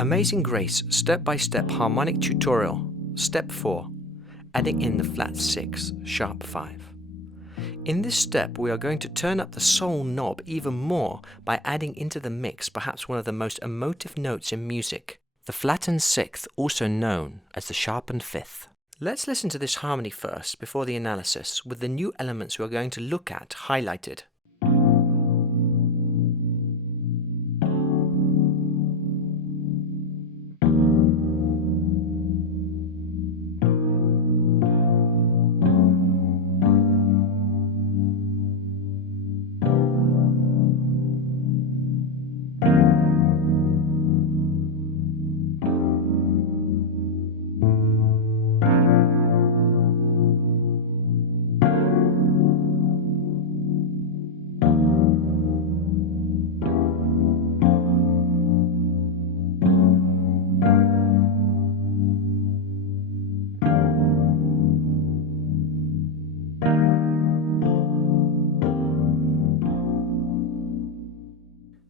Amazing Grace step-by-step harmonic tutorial. Step 4. Adding in the flat 6, sharp 5. In this step we are going to turn up the soul knob even more by adding into the mix perhaps one of the most emotive notes in music, the flattened 6th, also known as the sharpened 5th. Let's listen to this harmony first before the analysis, with the new elements we are going to look at highlighted.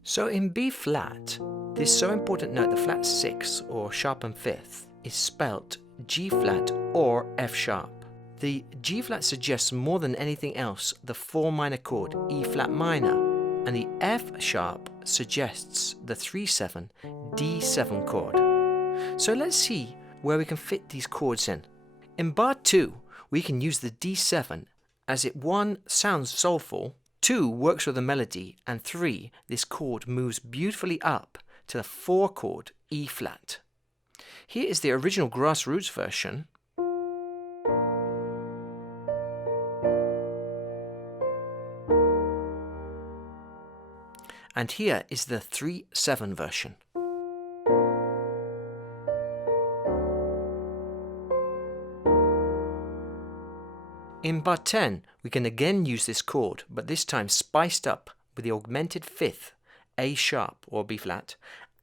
So in B flat, this so important note, the flat 6 or sharpened 5th, is spelt G flat or F sharp. The G flat suggests more than anything else the 4 minor chord E flat minor, and the F sharp suggests the 3/7 D7 chord. So let's see where we can fit these chords in. In bar 2, we can use the D7 as it 1 sounds soulful, 2 works with the melody, and 3, this chord moves beautifully up to the 4 chord E flat. Here is the original grassroots version. And here is the 3/7 version. In bar 10, we can again use this chord, but this time spiced up with the augmented 5th, A sharp or B flat,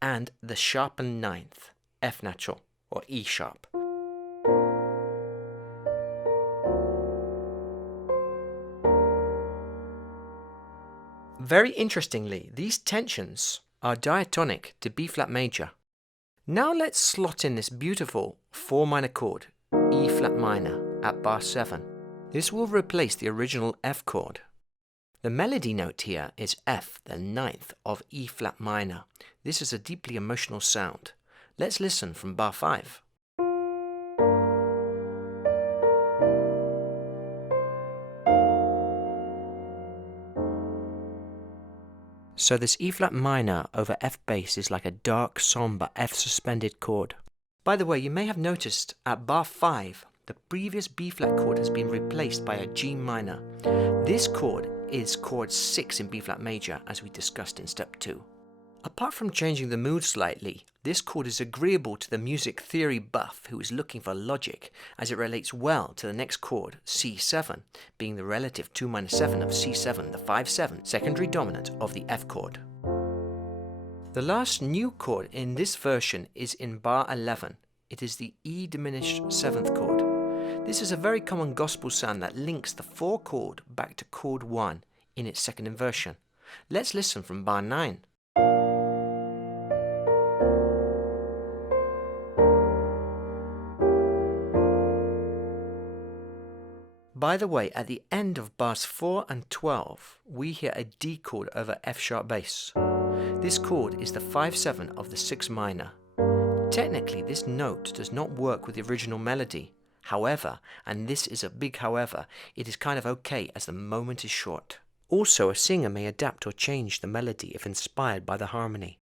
and the sharpened 9th, F natural or E sharp. Very interestingly, these tensions are diatonic to B flat major. Now let's slot in this beautiful 4 minor chord, E flat minor, at bar 7. This will replace the original F chord. The melody note here is F, the 9th of E flat minor. This is a deeply emotional sound. Let's listen from bar 5. So this E flat minor over F bass is like a dark, somber F suspended chord. By the way, you may have noticed at bar 5, the previous B flat chord has been replaced by a G minor. This chord is chord 6 in B flat major, as we discussed in step 2. Apart from changing the mood slightly, this chord is agreeable to the music theory buff who is looking for logic, as it relates well to the next chord, C7, being the relative 2-7 of C7, the 5/7 secondary dominant of the F chord. The last new chord in this version is in bar 11. It is the E diminished 7th chord. This is a very common gospel sound that links the 4 chord back to chord 1 in its second inversion. Let's listen from bar 9. By the way, at the end of bars 4 and 12, we hear a D chord over F sharp bass. This chord is the 5/7 of the 6 minor. Technically, this note does not work with the original melody. However, and this is a big however, it is kind of okay as the moment is short. Also, a singer may adapt or change the melody if inspired by the harmony.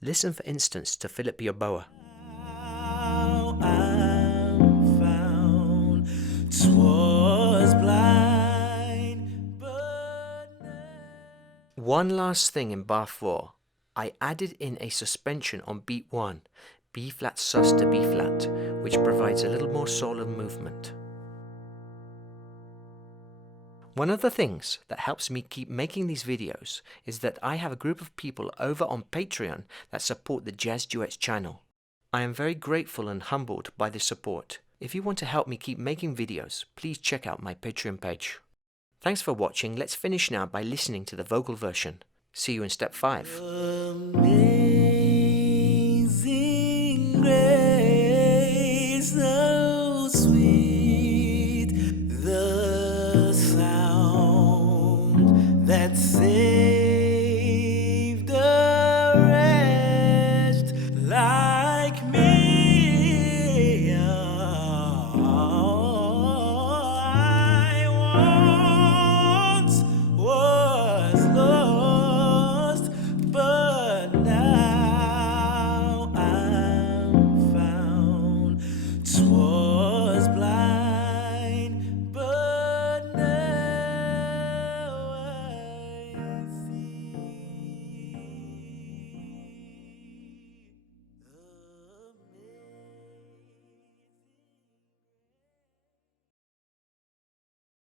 Listen for instance to Philip Yoboa. One last thing in bar 4. I added in a suspension on beat 1, B flat sus to B flat, which provides a little more soul and movement. One of the things that helps me keep making these videos is that I have a group of people over on Patreon that support the Jazzduets channel. I am very grateful and humbled by this support. If you want to help me keep making videos, please check out my Patreon page. Thanks for watching. Let's finish now by listening to the vocal version. See you in step 5.